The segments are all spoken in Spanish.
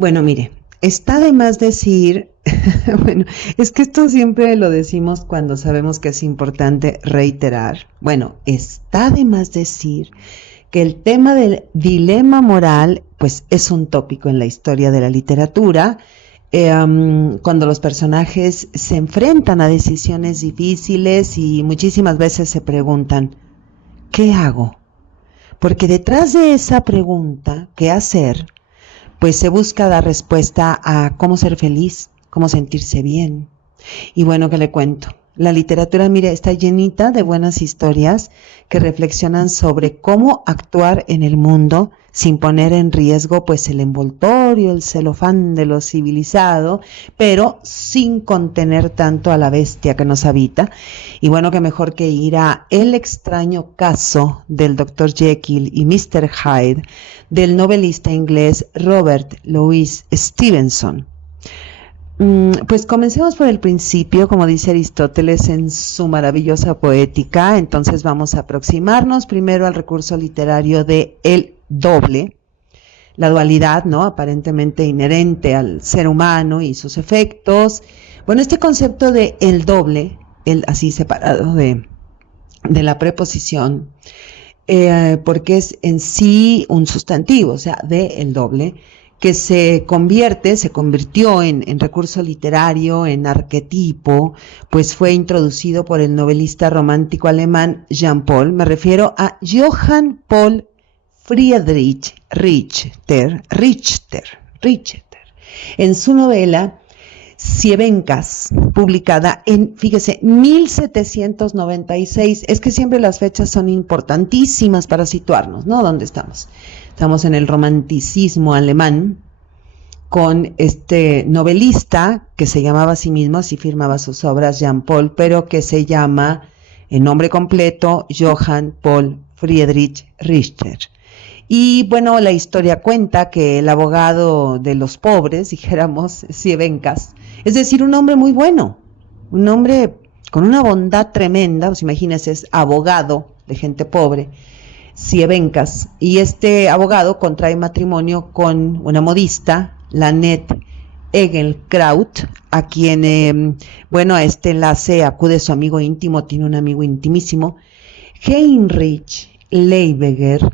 Bueno, mire, está de más decir, bueno, es que esto siempre lo decimos cuando sabemos que es importante reiterar. Bueno, está de más decir que el tema del dilema moral, pues es un tópico en la historia de la literatura, cuando los personajes se enfrentan a decisiones difíciles y muchísimas veces se preguntan, ¿qué hago? Porque detrás de esa pregunta, ¿qué hacer?, pues se busca dar respuesta a cómo ser feliz, cómo sentirse bien. Y bueno, ¿qué le cuento? La literatura, mire, está llenita de buenas historias que reflexionan sobre cómo actuar en el mundo sin poner en riesgo pues el envoltorio, el celofán de lo civilizado, pero sin contener tanto a la bestia que nos habita. Y bueno, qué mejor que ir a El extraño caso del Dr. Jekyll y Mr. Hyde del novelista inglés Robert Louis Stevenson. Pues comencemos por el principio, como dice Aristóteles en su maravillosa poética. Entonces vamos a aproximarnos primero al recurso literario de el doble, la dualidad, ¿no?, aparentemente inherente al ser humano y sus efectos. Bueno, este concepto de el doble, el así separado de la preposición, porque es en sí un sustantivo, o sea, de el doble, que se convirtió en recurso literario, en arquetipo, pues fue introducido por el novelista romántico alemán Jean Paul. Me refiero a Johann Paul Friedrich Richter, en su novela Siebenkas, publicada en, fíjese, 1796. Es que siempre las fechas son importantísimas para situarnos, ¿no? ¿Dónde estamos? Estamos en el romanticismo alemán, con este novelista que se llamaba a sí mismo, así firmaba sus obras, Jean Paul, pero que se llama, en nombre completo, Johann Paul Friedrich Richter. Y bueno, la historia cuenta que el abogado de los pobres, dijéramos, Siebenkas, es decir, un hombre muy bueno, un hombre con una bondad tremenda, pues imagínense, es abogado de gente pobre, Siebenkas, y este abogado contrae matrimonio con una modista, Lanette Egelkraut, a quien, bueno, a este enlace acude su amigo íntimo, tiene un amigo intimísimo, Heinrich Leibeger,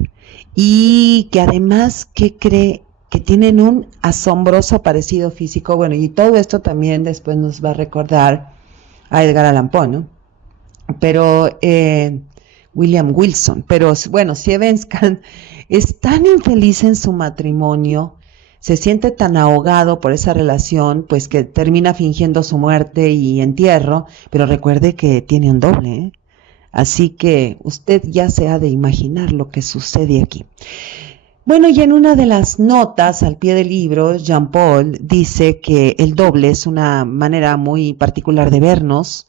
y que además, ¿qué cree? Que tienen un asombroso parecido físico. Bueno, y todo esto también después nos va a recordar a Edgar Allan Poe, ¿no? Pero William Wilson, pero bueno, Siebenkas es tan infeliz en su matrimonio, se siente tan ahogado por esa relación, pues que termina fingiendo su muerte y entierro, pero recuerde que tiene un doble, ¿eh? Así que usted ya se ha de imaginar lo que sucede aquí. Bueno, y en una de las notas al pie del libro, Jean Paul dice que el doble es una manera muy particular de vernos,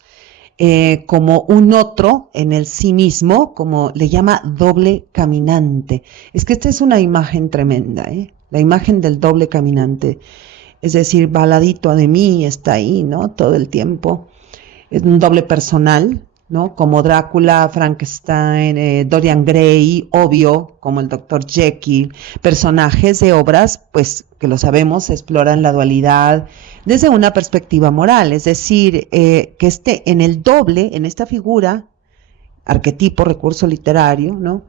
como un otro en el sí mismo, como le llama doble caminante. Es que esta es una imagen tremenda, la imagen del doble caminante, es decir, baladito de mí, está ahí, ¿no?, todo el tiempo. Es un doble personal, ¿no?, como Drácula, Frankenstein, Dorian Gray, obvio, como el Dr. Jekyll, personajes de obras, pues, que lo sabemos, exploran la dualidad desde una perspectiva moral, es decir, que esté en el doble, en esta figura, arquetipo, recurso literario, ¿no?,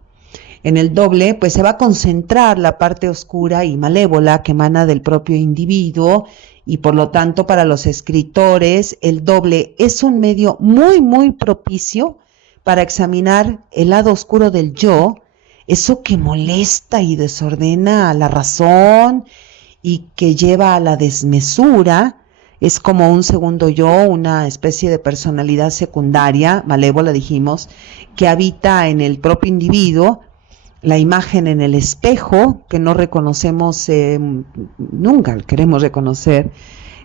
en el doble, pues se va a concentrar la parte oscura y malévola que emana del propio individuo, y por lo tanto para los escritores el doble es un medio muy muy propicio para examinar el lado oscuro del yo, eso que molesta y desordena a la razón y que lleva a la desmesura. Es como un segundo yo, una especie de personalidad secundaria, malévola dijimos, que habita en el propio individuo, la imagen en el espejo, que no reconocemos, nunca queremos reconocer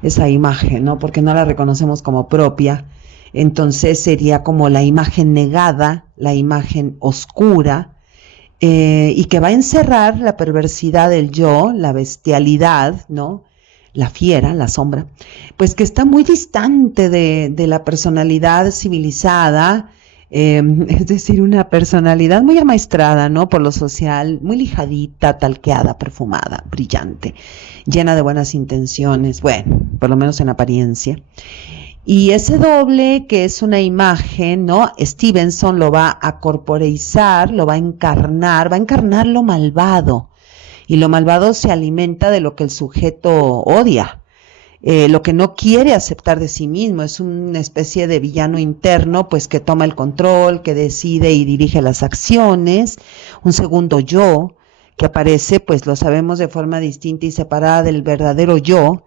esa imagen, ¿no?, porque no la reconocemos como propia. Entonces sería como la imagen negada, la imagen oscura, y que va a encerrar la perversidad del yo, la bestialidad, ¿no?, la fiera, la sombra, pues que está muy distante de la personalidad civilizada, es decir, una personalidad muy amaestrada, ¿no? Por lo social, muy lijadita, talqueada, perfumada, brillante, llena de buenas intenciones, bueno, por lo menos en apariencia. Y ese doble, que es una imagen, ¿no? Stevenson lo va a corporeizar, lo va a encarnar lo malvado. Y lo malvado se alimenta de lo que el sujeto odia. Lo que no quiere aceptar de sí mismo, es una especie de villano interno, pues que toma el control, que decide y dirige las acciones, un segundo yo, que aparece, pues lo sabemos de forma distinta y separada del verdadero yo,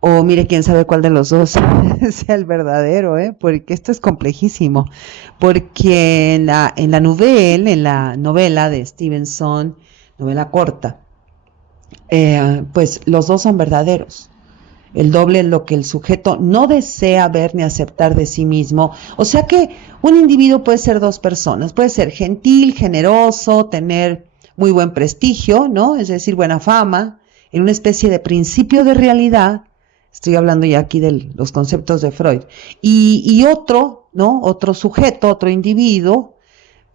o mire, quién sabe cuál de los dos sea el verdadero, porque esto es complejísimo, porque en la novela de Stevenson, novela corta, pues los dos son verdaderos. El doble es lo que el sujeto no desea ver ni aceptar de sí mismo. O sea que un individuo puede ser dos personas. Puede ser gentil, generoso, tener muy buen prestigio, ¿no? Es decir, buena fama, en una especie de principio de realidad. Estoy hablando ya aquí de los conceptos de Freud. Y otro, ¿no? Otro sujeto, otro individuo,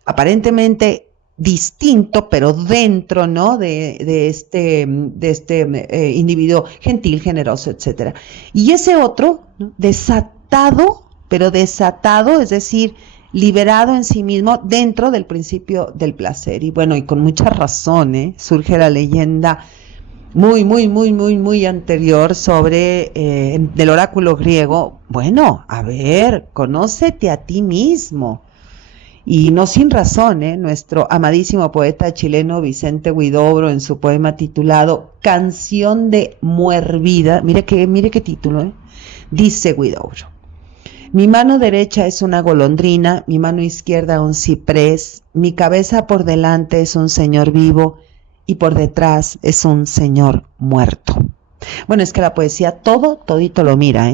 aparentemente distinto, pero dentro, ¿no? de este individuo gentil, generoso, etcétera. Y ese otro, ¿no? Desatado, pero desatado, es decir, liberado en sí mismo dentro del principio del placer. Y bueno, y con mucha razón, surge la leyenda muy anterior sobre del oráculo griego. Bueno, a ver, conócete a ti mismo. Y no sin razón, nuestro amadísimo poeta chileno Vicente Huidobro, en su poema titulado Canción de Muervida, mire qué título, dice Huidobro: mi mano derecha es una golondrina, mi mano izquierda un ciprés, mi cabeza por delante es un señor vivo y por detrás es un señor muerto. Bueno, es que la poesía todito lo mira,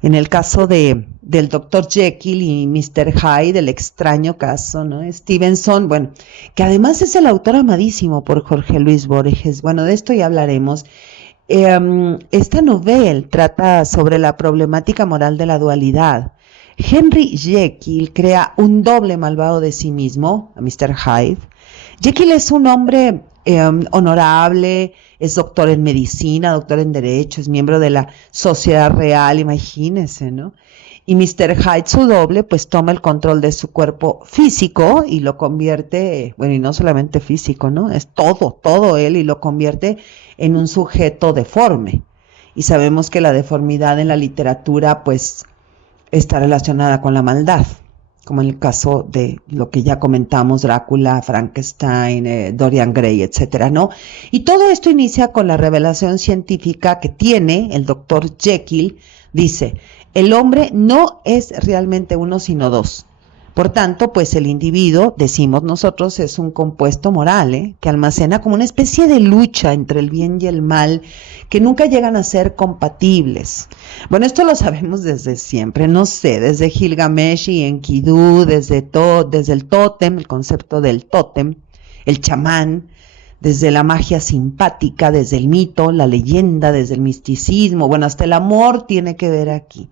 En el caso del Dr. Jekyll y Mr. Hyde, del extraño caso, ¿no? Stevenson, bueno, que además es el autor amadísimo por Jorge Luis Borges. Bueno, de esto ya hablaremos. Esta novela trata sobre la problemática moral de la dualidad. Henry Jekyll crea un doble malvado de sí mismo, a Mr. Hyde. Jekyll es un hombre honorable, es doctor en medicina, doctor en derecho, es miembro de la Sociedad Real, imagínense, ¿no? Y Mr. Hyde, su doble, pues toma el control de su cuerpo físico y lo convierte, bueno, y no solamente físico, ¿no? Es todo él, y lo convierte en un sujeto deforme. Y sabemos que la deformidad en la literatura, pues, está relacionada con la maldad, como en el caso de lo que ya comentamos, Drácula, Frankenstein, Dorian Gray, etcétera, ¿no? Y todo esto inicia con la revelación científica que tiene el doctor Jekyll. Dice: el hombre no es realmente uno, sino dos. Por tanto, pues el individuo, decimos nosotros, es un compuesto moral, que almacena como una especie de lucha entre el bien y el mal, que nunca llegan a ser compatibles. Bueno, esto lo sabemos desde siempre, no sé, desde Gilgamesh y Enkidu, desde el tótem, el concepto del tótem, el chamán, desde la magia simpática, desde el mito, la leyenda, desde el misticismo, bueno, hasta el amor tiene que ver aquí.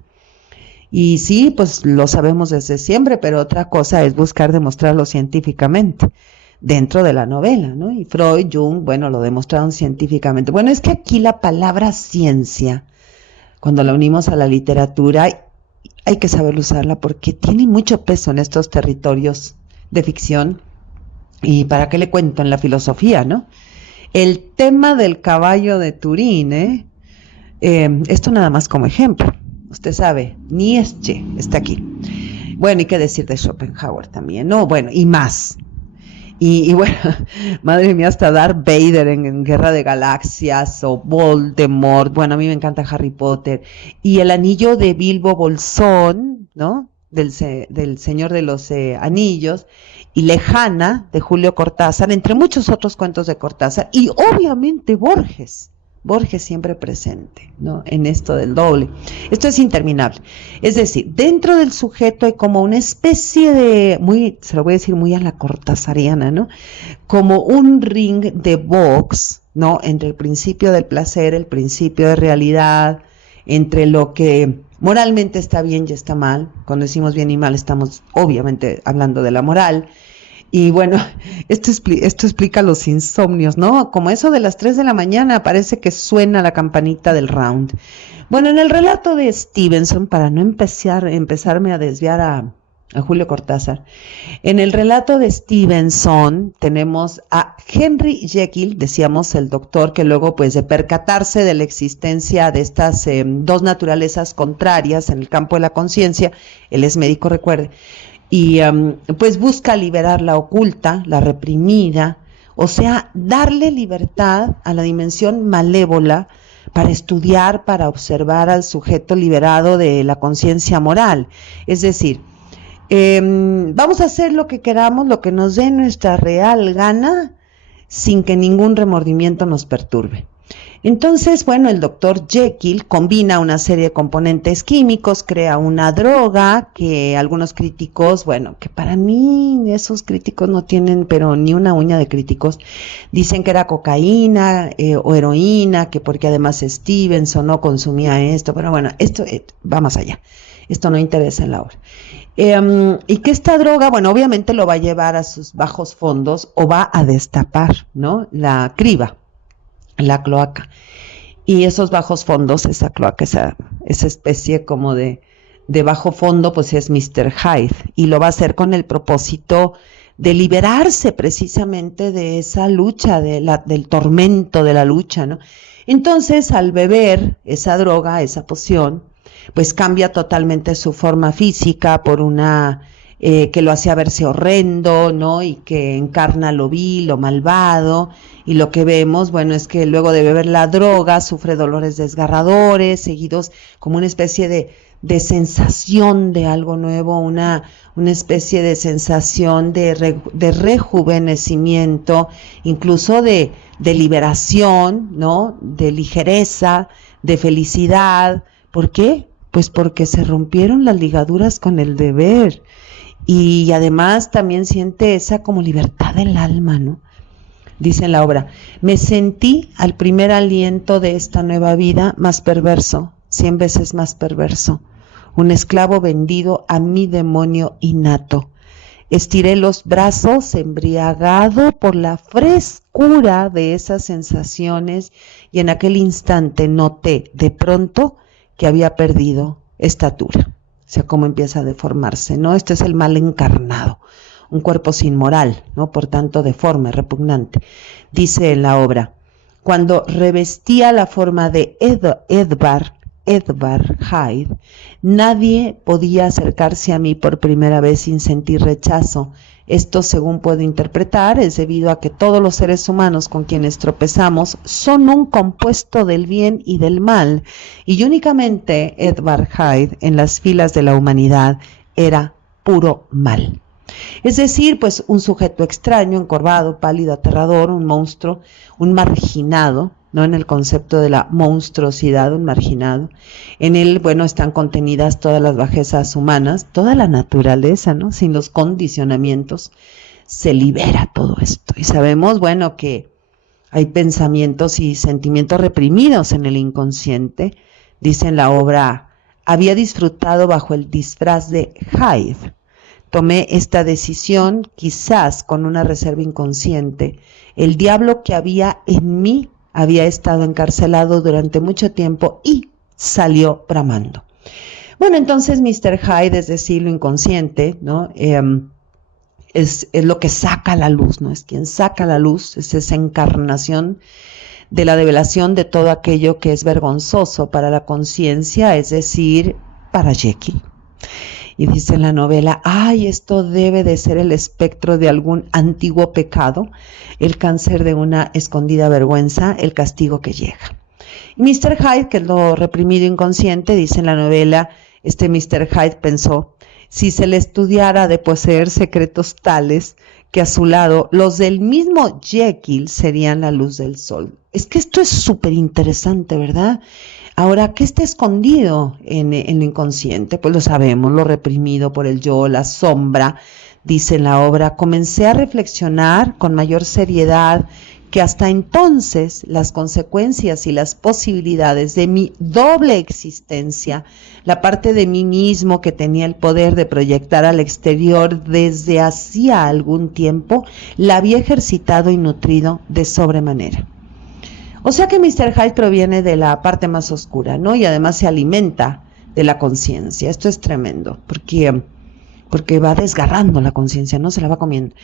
Y sí, pues lo sabemos desde siempre, pero otra cosa es buscar demostrarlo científicamente dentro de la novela, ¿no? Y Freud, Jung, bueno, lo demostraron científicamente. Bueno, es que aquí la palabra ciencia, cuando la unimos a la literatura, hay que saber usarla porque tiene mucho peso en estos territorios de ficción. Y para qué le cuento, en la filosofía, ¿no? El tema del caballo de Turín, esto nada más como ejemplo. Usted sabe, Nietzsche está aquí. Bueno, y qué decir de Schopenhauer también, ¿no? Bueno, y más. Y bueno, madre mía, hasta Darth Vader en Guerra de Galaxias, o Voldemort. Bueno, a mí me encanta Harry Potter. Y el anillo de Bilbo Bolsón, ¿no? Del Señor de los Anillos. Y Lejana, de Julio Cortázar, entre muchos otros cuentos de Cortázar. Y obviamente Borges siempre presente, ¿no? En esto del doble. Esto es interminable. Es decir, dentro del sujeto hay como una especie de, se lo voy a decir muy a la cortázariana, ¿no? Como un ring de box, ¿no? Entre el principio del placer, el principio de realidad, entre lo que Moralmente está bien y está mal. Cuando decimos bien y mal estamos obviamente hablando de la moral. Y bueno, esto explica los insomnios, ¿no? Como eso de las 3 de la mañana parece que suena la campanita del round. Bueno, en el relato de Stevenson, para no empezarme a desviar a Julio Cortázar, en el relato de Stevenson tenemos a Henry Jekyll, decíamos el doctor, que luego pues de percatarse de la existencia de estas dos naturalezas contrarias en el campo de la conciencia, él es médico, recuerde, y pues busca liberar la oculta, la reprimida, o sea, darle libertad a la dimensión malévola para estudiar, para observar al sujeto liberado de la conciencia moral. Es decir, vamos a hacer lo que queramos, lo que nos dé nuestra real gana, sin que ningún remordimiento nos perturbe. Entonces, bueno, el doctor Jekyll combina una serie de componentes químicos, crea una droga que algunos críticos, bueno, que para mí esos críticos no tienen pero ni una uña de críticos, dicen que era cocaína o heroína, que porque además Stevenson no consumía esto, pero bueno, esto va más allá, esto no interesa en la obra. Y que esta droga, bueno, obviamente lo va a llevar a sus bajos fondos o va a destapar, ¿no? La criba, la cloaca. Y esos bajos fondos, esa cloaca, esa especie como de bajo fondo, pues es Mr. Hyde. Y lo va a hacer con el propósito de liberarse precisamente de esa lucha, del tormento de la lucha, ¿no? Entonces, al beber esa droga, esa poción, pues cambia totalmente su forma física por una que lo hacía verse horrendo, ¿no? Y que encarna lo vil, lo malvado, y lo que vemos, bueno, es que luego de beber la droga sufre dolores desgarradores, seguidos como una especie de sensación de algo nuevo, una especie de sensación de rejuvenecimiento, incluso de liberación, ¿no? De ligereza, de felicidad. ¿Por qué? Pues porque se rompieron las ligaduras con el deber. Y además también siente esa como libertad del alma, ¿no? Dice en la obra, me sentí al primer aliento de esta nueva vida más perverso, 100 veces más perverso, un esclavo vendido a mi demonio innato. Estiré los brazos embriagado por la frescura de esas sensaciones y en aquel instante noté de pronto que había perdido estatura. O sea, cómo empieza a deformarse, ¿no? Este es el mal encarnado, un cuerpo sin moral, ¿no? Por tanto, deforme, repugnante. Dice en la obra, cuando revestía la forma de Edvard Hyde, nadie podía acercarse a mí por primera vez sin sentir rechazo. Esto, según puedo interpretar, es debido a que todos los seres humanos con quienes tropezamos son un compuesto del bien y del mal, y únicamente Edvard Hyde en las filas de la humanidad era puro mal. Es decir, pues un sujeto extraño, encorvado, pálido, aterrador, un monstruo, un marginado, ¿no? En el concepto de la monstruosidad, un marginado. En él, bueno, están contenidas todas las bajezas humanas, toda la naturaleza, ¿no? Sin los condicionamientos, se libera todo esto. Y sabemos, bueno, que hay pensamientos y sentimientos reprimidos en el inconsciente. Dice en la obra, había disfrutado bajo el disfraz de Hyde. Tomé esta decisión quizás con una reserva inconsciente. El diablo que había en mí había estado encarcelado durante mucho tiempo y salió bramando. Bueno, entonces Mr. Hyde, es decir, lo inconsciente, ¿no? Es lo que saca a la luz, ¿no? Es quien saca a la luz, es esa encarnación de la develación de todo aquello que es vergonzoso para la conciencia, es decir, para Jekyll. Y dice en la novela, ay, esto debe de ser el espectro de algún antiguo pecado, el cáncer de una escondida vergüenza, el castigo que llega. Y Mr. Hyde, que es lo reprimido inconsciente, dice en la novela, Mr. Hyde pensó, si se le estudiara ha de poseer secretos tales que a su lado los del mismo Jekyll serían la luz del sol. Es que esto es súper interesante, ¿verdad? Ahora, ¿qué está escondido en lo inconsciente? Pues lo sabemos, lo reprimido por el yo, la sombra, dice en la obra. Comencé a reflexionar con mayor seriedad que hasta entonces las consecuencias y las posibilidades de mi doble existencia, la parte de mí mismo que tenía el poder de proyectar al exterior desde hacía algún tiempo, la había ejercitado y nutrido de sobremanera. O sea que Mr. Hyde proviene de la parte más oscura, ¿no? Y además se alimenta de la conciencia. Esto es tremendo, porque va desgarrando la conciencia, no se la va comiendo.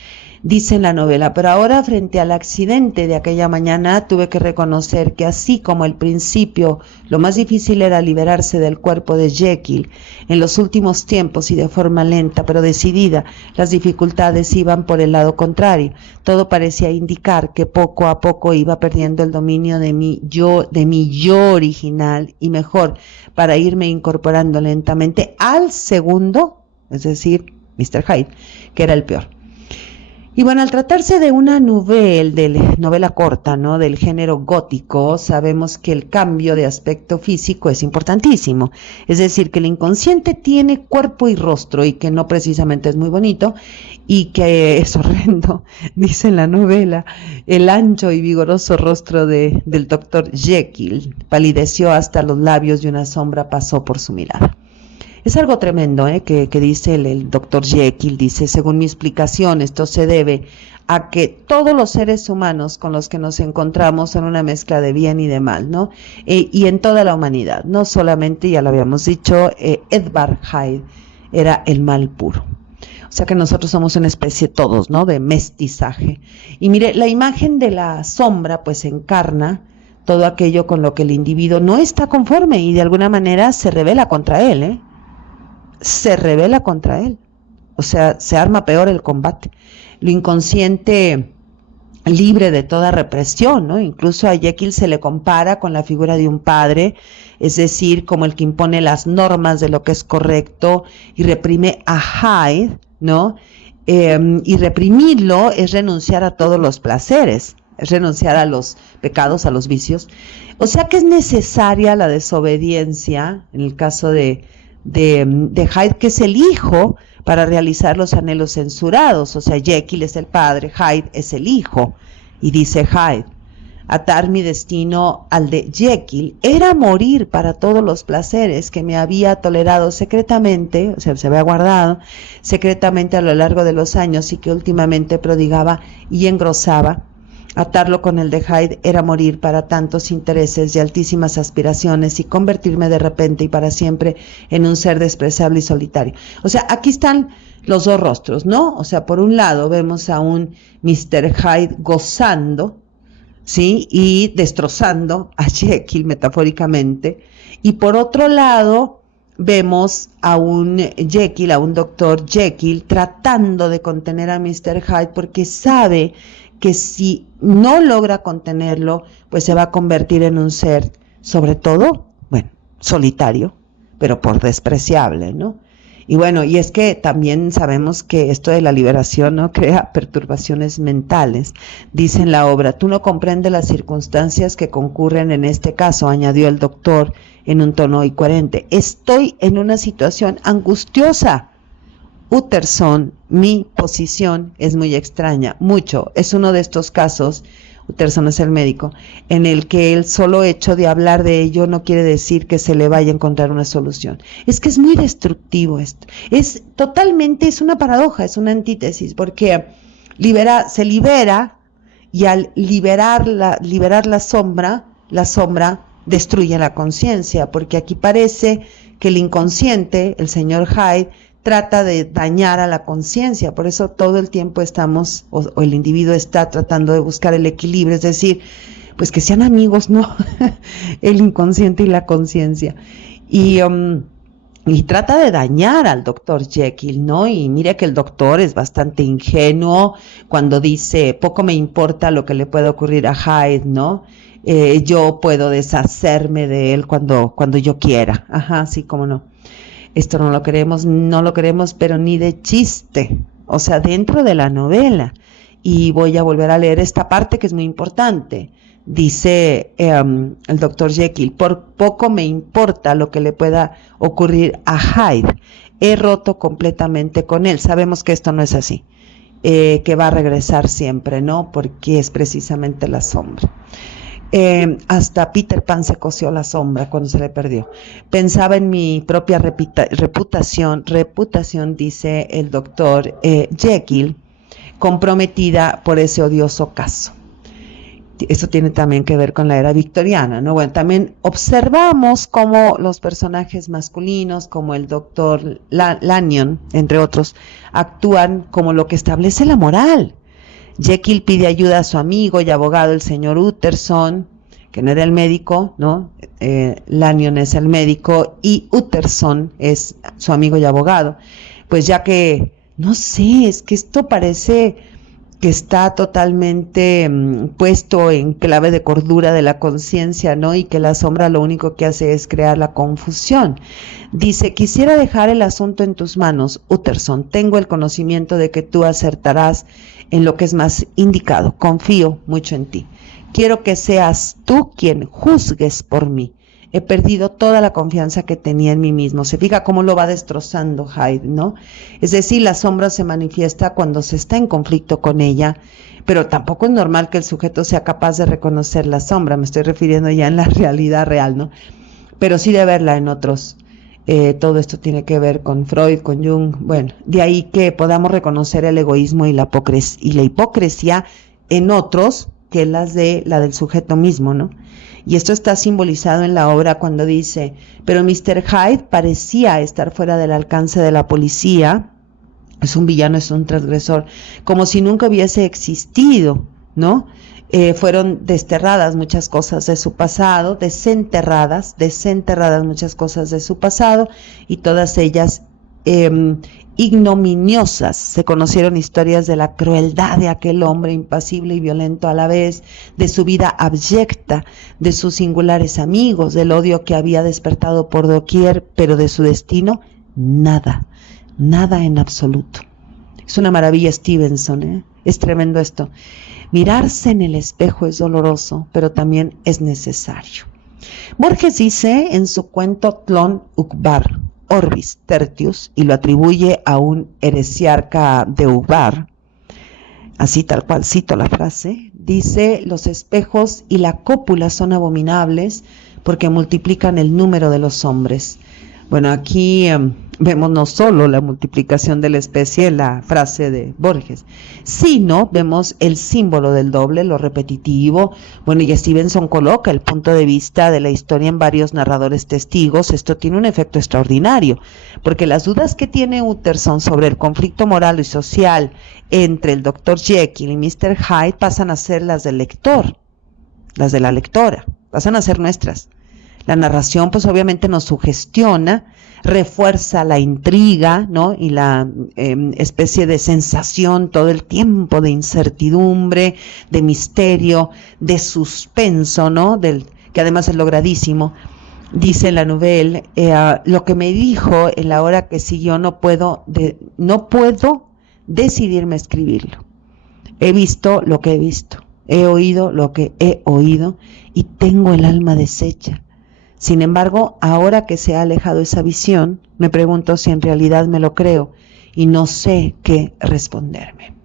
Dice en la novela, pero ahora frente al accidente de aquella mañana tuve que reconocer que así como al principio lo más difícil era liberarse del cuerpo de Jekyll, en los últimos tiempos y de forma lenta pero decidida, las dificultades iban por el lado contrario. Todo parecía indicar que poco a poco iba perdiendo el dominio de mi yo original y mejor, para irme incorporando lentamente al segundo, es decir, Mr. Hyde, que era el peor. Y bueno, al tratarse de una novela corta, ¿no?, del género gótico, sabemos que el cambio de aspecto físico es importantísimo. Es decir, que el inconsciente tiene cuerpo y rostro y que no precisamente es muy bonito y que es horrendo, dice en la novela. El ancho y vigoroso rostro del doctor Jekyll palideció hasta los labios y una sombra pasó por su mirada. Es algo tremendo, que dice el doctor Jekyll. Dice, según mi explicación, esto se debe a que todos los seres humanos con los que nos encontramos son una mezcla de bien y de mal, ¿no? Y en toda la humanidad, no solamente, ya lo habíamos dicho, Edvard Hyde era el mal puro. O sea que nosotros somos una especie todos, ¿no?, de mestizaje. Y mire, la imagen de la sombra pues encarna todo aquello con lo que el individuo no está conforme y de alguna manera se rebela contra él, se rebela contra él, o sea, se arma peor el combate. Lo inconsciente libre de toda represión, ¿no? Incluso a Jekyll se le compara con la figura de un padre, es decir, como el que impone las normas de lo que es correcto y reprime a Hyde, ¿no? Y reprimirlo es renunciar a todos los placeres, es renunciar a los pecados, a los vicios. O sea que es necesaria la desobediencia, en el caso de Hyde, que es el hijo, para realizar los anhelos censurados. O sea, Jekyll es el padre, Hyde es el hijo. Y dice Hyde, atar mi destino al de Jekyll era morir para todos los placeres que me había tolerado secretamente, o sea, se había guardado secretamente a lo largo de los años y que últimamente prodigaba y engrosaba. Atarlo con el de Hyde era morir para tantos intereses y altísimas aspiraciones y convertirme de repente y para siempre en un ser despreciable y solitario. O sea, aquí están los dos rostros, ¿no? O sea, por un lado vemos a un Mr. Hyde gozando, ¿sí?, y destrozando a Jekyll metafóricamente, y por otro lado vemos a un Jekyll, a un doctor Jekyll tratando de contener a Mr. Hyde porque sabe que si no logra contenerlo, pues se va a convertir en un ser, sobre todo, bueno, solitario, pero por despreciable, ¿no? Y bueno, y es que también sabemos que esto de la liberación, ¿no?, crea perturbaciones mentales. Dice en la obra, tú no comprendes las circunstancias que concurren en este caso, añadió el doctor en un tono incoherente. Estoy en una situación angustiosa. Utterson, mi posición es muy extraña, mucho. Es uno de estos casos, Utterson es el médico, en el que el solo hecho de hablar de ello no quiere decir que se le vaya a encontrar una solución. Es que es muy destructivo esto. Es una paradoja, es una antítesis, porque se libera y al liberar la sombra destruye la conciencia, porque aquí parece que el inconsciente, el señor Hyde, trata de dañar a la conciencia. Por eso todo el tiempo estamos, o el individuo está tratando de buscar el equilibrio, es decir, pues que sean amigos, ¿no? El inconsciente y la conciencia. Y trata de dañar al doctor Jekyll, ¿no? Y mire que el doctor es bastante ingenuo cuando dice, poco me importa lo que le pueda ocurrir a Hyde, ¿no? Yo puedo deshacerme de él cuando yo quiera. Ajá, sí, cómo no. Esto no lo queremos, pero ni de chiste, o sea, dentro de la novela. Y voy a volver a leer esta parte que es muy importante. Dice el doctor Jekyll, por poco me importa lo que le pueda ocurrir a Hyde. He roto completamente con él. Sabemos que esto no es así. que va a regresar siempre, ¿no? Porque es precisamente la sombra. Hasta Peter Pan se cosió la sombra cuando se le perdió. Pensaba en mi propia reputación, dice el doctor Jekyll, comprometida por ese odioso caso. Eso tiene también que ver con la era victoriana, ¿no? Bueno, también observamos cómo los personajes masculinos, como el doctor Lanyon, entre otros, actúan como lo que establece la moral. Jekyll pide ayuda a su amigo y abogado, el señor Utterson, que no era el médico, ¿no? Lanyon es el médico y Utterson es su amigo y abogado. Pues ya que, no sé, es que esto parece que está totalmente puesto en clave de cordura de la conciencia, ¿no? Y que la sombra lo único que hace es crear la confusión. Dice, quisiera dejar el asunto en tus manos, Utterson. Tengo el conocimiento de que tú acertarás en lo que es más indicado. Confío mucho en ti. Quiero que seas tú quien juzgues por mí. He perdido toda la confianza que tenía en mí mismo. Se fija cómo lo va destrozando Hyde, ¿no? Es decir, la sombra se manifiesta cuando se está en conflicto con ella, pero tampoco es normal que el sujeto sea capaz de reconocer la sombra. Me estoy refiriendo ya en la realidad real, ¿no? Pero sí de verla en otros. Todo esto tiene que ver con Freud, con Jung. Bueno, de ahí que podamos reconocer el egoísmo y la hipocresía en otros que la del sujeto mismo, ¿no? Y esto está simbolizado en la obra cuando dice, pero Mr. Hyde parecía estar fuera del alcance de la policía, es un villano, es un transgresor, como si nunca hubiese existido, ¿no? Fueron desterradas muchas cosas de su pasado, desenterradas muchas cosas de su pasado, y todas ellas ignominiosas. Se conocieron historias de la crueldad de aquel hombre impasible y violento a la vez, de su vida abyecta, de sus singulares amigos, del odio que había despertado por doquier, pero de su destino, nada en absoluto. Es una maravilla Stevenson, ¿eh? Es tremendo esto. Mirarse en el espejo es doloroso, pero también es necesario. Borges dice en su cuento Tlön Uqbar, Orbis Tertius, y lo atribuye a un heresiarca de Uqbar, así tal cual cito la frase, dice, los espejos y la cópula son abominables porque multiplican el número de los hombres. Bueno, aquí vemos no solo la multiplicación de la especie, la frase de Borges, sino vemos el símbolo del doble, lo repetitivo. Bueno, y Stevenson coloca el punto de vista de la historia en varios narradores testigos. Esto tiene un efecto extraordinario, porque las dudas que tiene Utterson sobre el conflicto moral y social entre el Dr. Jekyll y Mr. Hyde pasan a ser las del lector, las de la lectora, pasan a ser nuestras. La narración pues obviamente nos sugestiona, refuerza la intriga, ¿no? Y la especie de sensación todo el tiempo de incertidumbre, de misterio, de suspenso, ¿no? Que además es logradísimo. Dice en la novela, lo que me dijo en la hora que siguió, no puedo decidirme a escribirlo. He visto lo que he visto, he oído lo que he oído y tengo el alma deshecha. Sin embargo, ahora que se ha alejado esa visión, me pregunto si en realidad me lo creo y no sé qué responderme.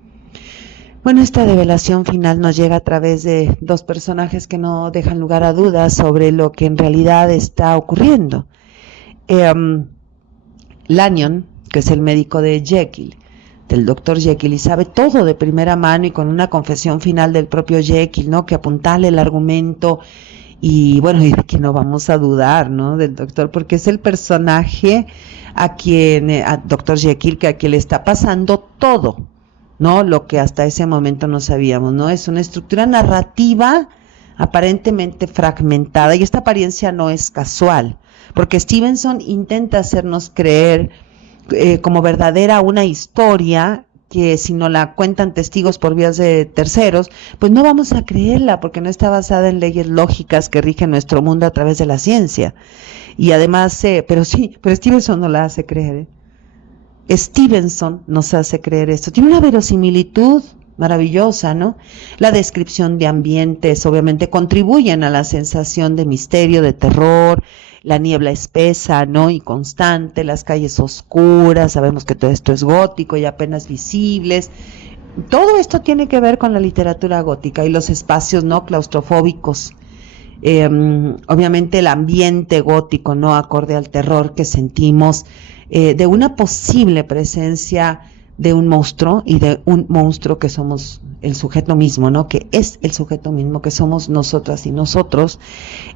Bueno, esta develación final nos llega a través de dos personajes que no dejan lugar a dudas sobre lo que en realidad está ocurriendo. Lanyon, que es el médico de Jekyll, del doctor Jekyll, y sabe todo de primera mano y con una confesión final del propio Jekyll, ¿no? Que apuntale el argumento. Y bueno, y de que no vamos a dudar, ¿no? Del doctor, porque es el personaje a Dr. Jekyll, que a quien le está pasando todo, ¿no? Lo que hasta ese momento no sabíamos, ¿no? Es una estructura narrativa aparentemente fragmentada, y esta apariencia no es casual, porque Stevenson intenta hacernos creer como verdadera una historia que si no la cuentan testigos por vías de terceros, pues no vamos a creerla, porque no está basada en leyes lógicas que rigen nuestro mundo a través de la ciencia. Y además, pero Stevenson no la hace creer. Stevenson nos hace creer esto. Tiene una verosimilitud maravillosa, ¿no? La descripción de ambientes obviamente contribuyen a la sensación de misterio, de terror, la niebla espesa, ¿no? Y constante, las calles oscuras, sabemos que todo esto es gótico y apenas visibles, todo esto tiene que ver con la literatura gótica y los espacios no claustrofóbicos. Obviamente el ambiente gótico, no acorde al terror que sentimos, de una posible presencia de un monstruo y de un monstruo que somos el sujeto mismo, ¿no? Que es el sujeto mismo, que somos nosotras y nosotros.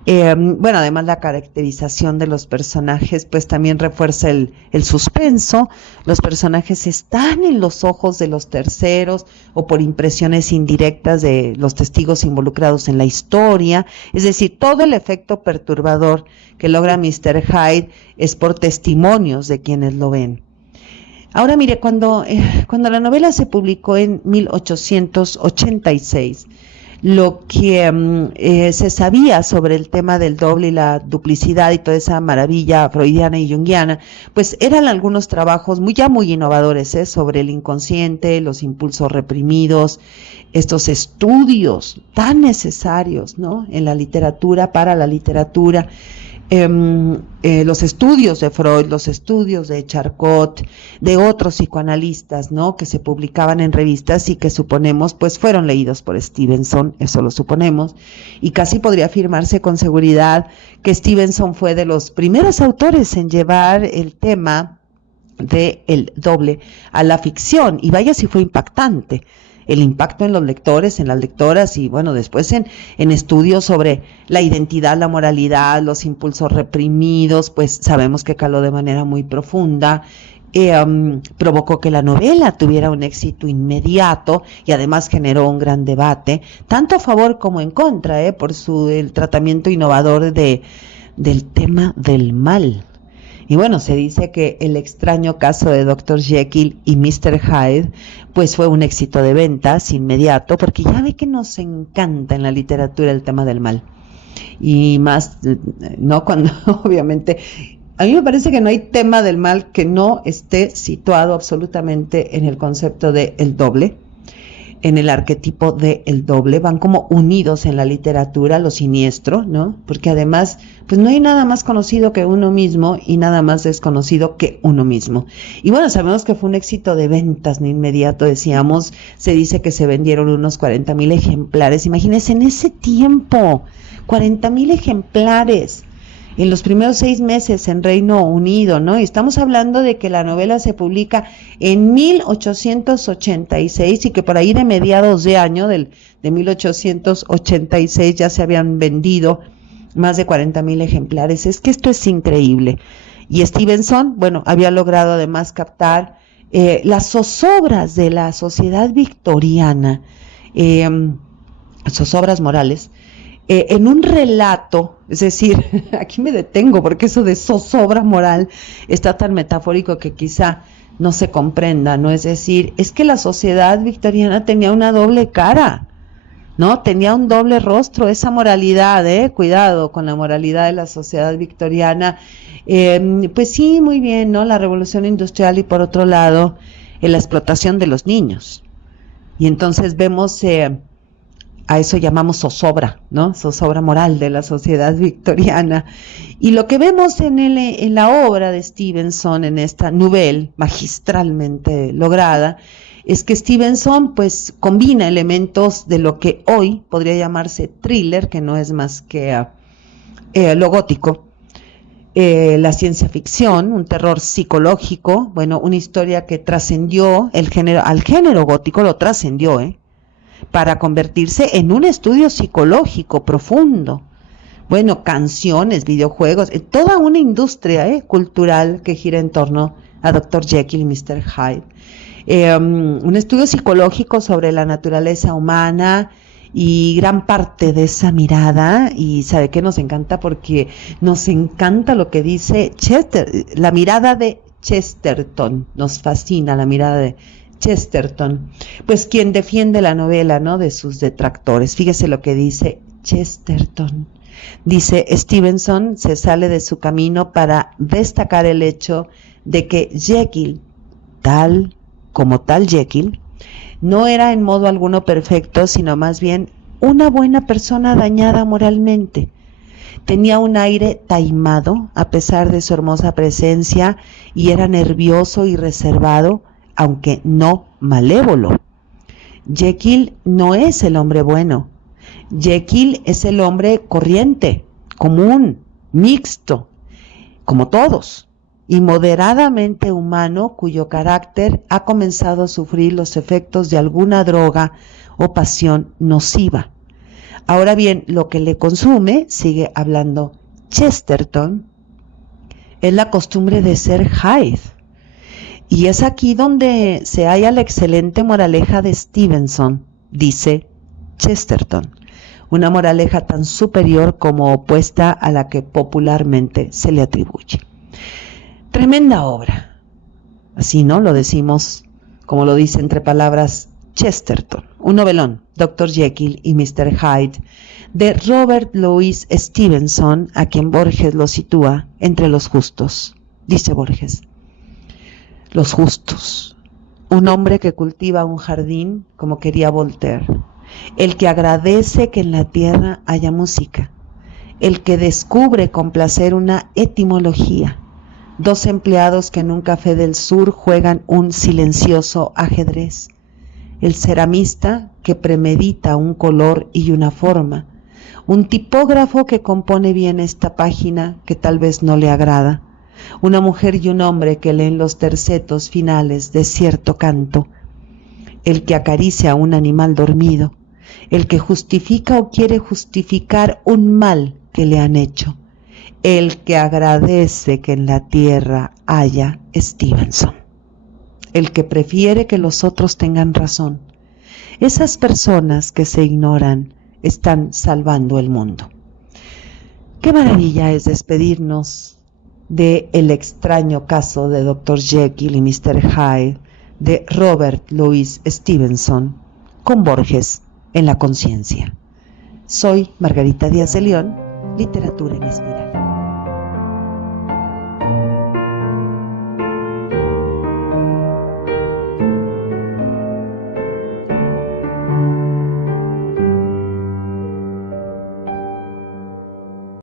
Bueno, además la caracterización de los personajes, pues también refuerza el suspenso. Los personajes están en los ojos de los terceros o por impresiones indirectas de los testigos involucrados en la historia. Es decir, todo el efecto perturbador que logra Mr. Hyde es por testimonios de quienes lo ven. Ahora mire, cuando la novela se publicó en 1886, lo que se sabía sobre el tema del doble y la duplicidad y toda esa maravilla freudiana y junguiana, pues eran algunos trabajos muy innovadores, sobre el inconsciente, los impulsos reprimidos, estos estudios tan necesarios, ¿no?, en la literatura, para la literatura. Los estudios de Freud, los estudios de Charcot, de otros psicoanalistas, ¿no?, que se publicaban en revistas y que suponemos pues fueron leídos por Stevenson, eso lo suponemos, y casi podría afirmarse con seguridad que Stevenson fue de los primeros autores en llevar el tema del doble a la ficción, y vaya si fue impactante el impacto en los lectores, en las lectoras, y bueno, después en estudios sobre la identidad, la moralidad, los impulsos reprimidos, pues sabemos que caló de manera muy profunda. Provocó que la novela tuviera un éxito inmediato y además generó un gran debate, tanto a favor como en contra, por el tratamiento innovador del tema del mal. Y bueno, se dice que El extraño caso de Dr. Jekyll y Mr. Hyde pues fue un éxito de ventas inmediato, porque ya ve que nos encanta en la literatura el tema del mal. Y más, ¿no?, cuando obviamente a mí me parece que no hay tema del mal que no esté situado absolutamente en el concepto de el doble, en el arquetipo de el doble, van como unidos en la literatura, lo siniestro, ¿no? Porque además, pues no hay nada más conocido que uno mismo y nada más desconocido que uno mismo. Y bueno, sabemos que fue un éxito de ventas de inmediato, decíamos, se dice que se vendieron unos 40,000 ejemplares, imagínense en ese tiempo, 40,000 ejemplares. En los primeros 6 meses en Reino Unido, ¿no? Y estamos hablando de que la novela se publica en 1886 y que por ahí de mediados de año de 1886 ya se habían vendido más de 40,000 ejemplares. Es que esto es increíble. Y Stevenson, bueno, había logrado además captar las zozobras de la sociedad victoriana, zozobras morales, en un relato, es decir, aquí me detengo porque eso de zozobra moral está tan metafórico que quizá no se comprenda, ¿no? Es decir, es que la sociedad victoriana tenía una doble cara, ¿no? Tenía un doble rostro, esa moralidad, cuidado con la moralidad de la sociedad victoriana, pues sí, muy bien, ¿no? La revolución industrial y por otro lado, la explotación de los niños. Y entonces vemos... a eso llamamos zozobra, ¿no? Zozobra moral de la sociedad victoriana. Y lo que vemos en la obra de Stevenson, en esta novela magistralmente lograda, es que Stevenson pues combina elementos de lo que hoy podría llamarse thriller, que no es más que lo gótico, la ciencia ficción, un terror psicológico, bueno, una historia que trascendió al género gótico, lo trascendió, para convertirse en un estudio psicológico profundo. Bueno, canciones, videojuegos, toda una industria cultural que gira en torno a Dr. Jekyll y Mr. Hyde. Un estudio psicológico sobre la naturaleza humana y gran parte de esa mirada, y sabe que nos encanta porque nos encanta lo que dice la mirada de Chesterton, nos fascina la mirada de Chesterton, pues quien defiende la novela, ¿no?, de sus detractores. Fíjese lo que dice Chesterton. Dice, Stevenson se sale de su camino para destacar el hecho de que Jekyll, tal como tal Jekyll, no era en modo alguno perfecto, sino más bien una buena persona dañada moralmente. Tenía un aire taimado a pesar de su hermosa presencia y era nervioso y reservado, aunque no malévolo. Jekyll no es el hombre bueno. Jekyll es el hombre corriente, común, mixto, como todos, y moderadamente humano cuyo carácter ha comenzado a sufrir los efectos de alguna droga o pasión nociva. Ahora bien, lo que le consume, sigue hablando Chesterton, es la costumbre de ser Hyde. Y es aquí donde se halla la excelente moraleja de Stevenson, dice Chesterton, una moraleja tan superior como opuesta a la que popularmente se le atribuye. Tremenda obra, así no lo decimos, como lo dice entre palabras Chesterton, un novelón, Dr. Jekyll y Mr. Hyde, de Robert Louis Stevenson, a quien Borges lo sitúa entre los justos. Dice Borges: los justos, un hombre que cultiva un jardín como quería Voltaire, el que agradece que en la tierra haya música, el que descubre con placer una etimología, dos empleados que en un café del sur juegan un silencioso ajedrez, el ceramista que premedita un color y una forma, un tipógrafo que compone bien esta página que tal vez no le agrada, una mujer y un hombre que leen los tercetos finales de cierto canto, el que acaricia a un animal dormido, el que justifica o quiere justificar un mal que le han hecho, el que agradece que en la tierra haya Stevenson, el que prefiere que los otros tengan razón. Esas personas que se ignoran están salvando el mundo. Qué maravilla es despedirnos de El extraño caso de Dr. Jekyll y Mr. Hyde de Robert Louis Stevenson con Borges en la conciencia. Soy Margarita Díaz de León, Literatura en Espiral.